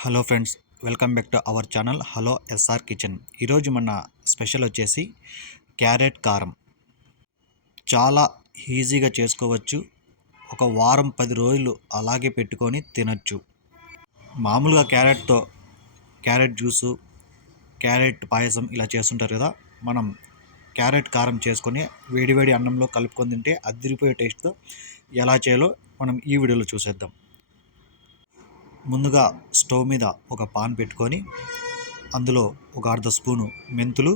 Hello friends, welcome back to our channel hello SR kitchen. ఈరోజు మన special వచ్చేసి carrot కారం. చాలా ఈజీగా చేసుకోవచ్చు. ఒక వారం 10 రోజులు అలాగే పెట్టుకొని తినచ్చు. మామూలుగా క్యారెట్ జ్యూసు, క్యారెట్ పాయసం ఇలా చేస్తుంటారు కదా. మనం క్యారెట్ కారం చేసుకొని వేడివేడి అన్నంలో కలుపుకొని తింటే అదిరిపోయే టేస్ట్తో ఎలా చేయాలో మనం ఈ వీడియోలో చూసేద్దాం. ముందుగా స్టవ్ మీద ఒక పాన్ పెట్టుకొని అందులో ఒక అర్ధ స్పూను మెంతులు,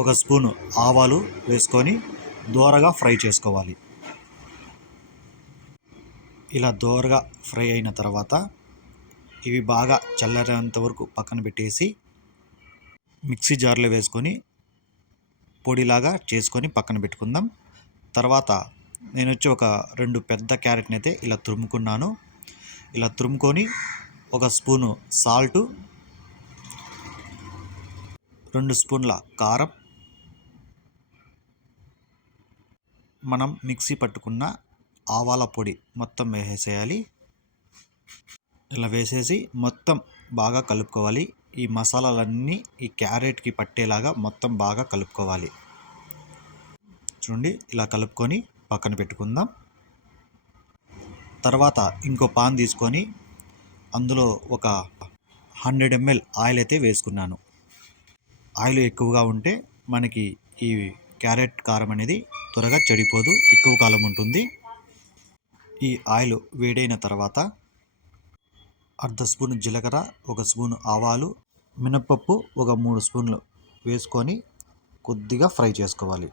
ఒక స్పూను ఆవాలు వేసుకొని దోరగా ఫ్రై చేసుకోవాలి. ఇలా దోరగా ఫ్రై అయిన తర్వాత ఇవి బాగా చల్లారేంత వరకు పక్కన పెట్టేసి మిక్సీ జార్లో వేసుకొని పొడిలాగా చేసుకొని పక్కన పెట్టుకుందాం. తర్వాత నేను ఒక 2 పెద్ద క్యారెట్ని అయితే ఇలా తురుముకున్నాను. ఇలా తురుముకొని ఒక స్పూను సాల్టు, 2 స్పూన్ల కారం, మనం మిక్సీ పట్టుకున్న ఆవాల పొడి మొత్తం వేసేయాలి. ఇలా వేసేసి మొత్తం బాగా కలుపుకోవాలి. ఈ మసాలాలన్నీ ఈ క్యారెట్కి పట్టేలాగా మొత్తం బాగా కలుపుకోవాలి. చూడండి, ఇలా కలుపుకొని పక్కన పెట్టుకుందాం. తర్వాత ఇంకో పాన్ తీసుకొని అందులో ఒక 100 ml ఆయిల్ అయితే వేసుకున్నాను. ఆయిల్ ఎక్కువగా ఉంటే మనకి ఈ క్యారెట్ కారం అనేది త్వరగా చెడిపోదు, ఎక్కువ కాలం ఉంటుంది. ఈ ఆయిల్ వేడైన తర్వాత అర్ధ స్పూన్ జీలకర్ర, ఒక స్పూను ఆవాలు, మినప్పప్పు ఒక 3 స్పూన్లు వేసుకొని కొద్దిగా ఫ్రై చేసుకోవాలి.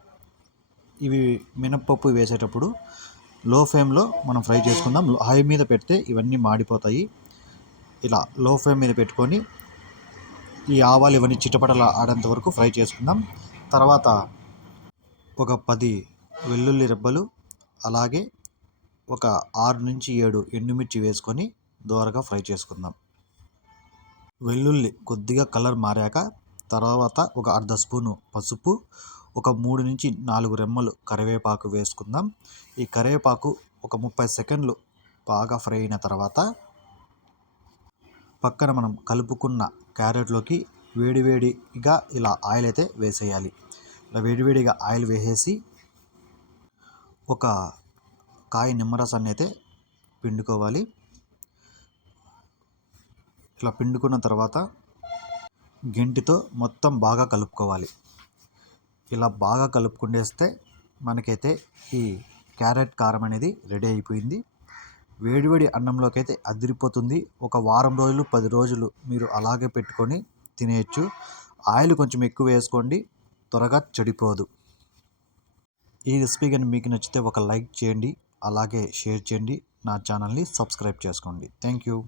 ఇవి మినప్పప్పు వేసేటప్పుడు లో ఫ్లేమ్లో మనం ఫ్రై చేసుకుందాం. హై మీద పెడితే ఇవన్నీ మాడిపోతాయి. ఇలా లో ఫ్లేమ్ మీద పెట్టుకొని ఈ ఆవాలు ఇవన్నీ చిటపటల ఆడేంత వరకు ఫ్రై చేసుకుందాం. తర్వాత ఒక 10 వెల్లుల్లి రెబ్బలు, అలాగే ఒక 6 నుంచి 7 ఎండుమిర్చి వేసుకొని దోరగా ఫ్రై చేసుకుందాం. వెల్లుల్లి కొద్దిగా కలర్ మారాక తర్వాత ఒక అర్ధ స్పూను పసుపు, ఒక 3 నుంచి 4 రెమ్మలు కరివేపాకు వేసుకుందాం. ఈ కరివేపాకు ఒక 30 సెకండ్లు బాగా ఫ్రై అయిన తర్వాత పక్కన మనం కలుపుకున్న క్యారెట్లోకి వేడివేడిగా ఇలా ఆయిల్ అయితే వేసేయాలి. ఇలా వేడివేడిగా ఆయిల్ వేసేసి ఒక కాయ నిమ్మరసాన్ని అయితే పిండుకోవాలి. ఇలా పిండుకున్న తర్వాత గెంటితో మొత్తం బాగా కలుపుకోవాలి. ఇలా బాగా కలుపుకుండేస్తే మనకైతే ఈ క్యారెట్ కారం అనేది రెడీ అయిపోయింది. వేడివేడి అన్నంలోకి అయితే అదిరిపోతుంది. ఒక వారం రోజులు 10 రోజులు మీరు అలాగే పెట్టుకొని తినేయచ్చు. ఆయిల్ కొంచెం ఎక్కువ వేసుకోండి, త్వరగా చెడిపోదు. ఈ రెసిపీ కానీ మీకు నచ్చితే ఒక లైక్ చేయండి, అలాగే షేర్ చేయండి. నా ఛానల్ని సబ్స్క్రైబ్ చేసుకోండి. Thank you.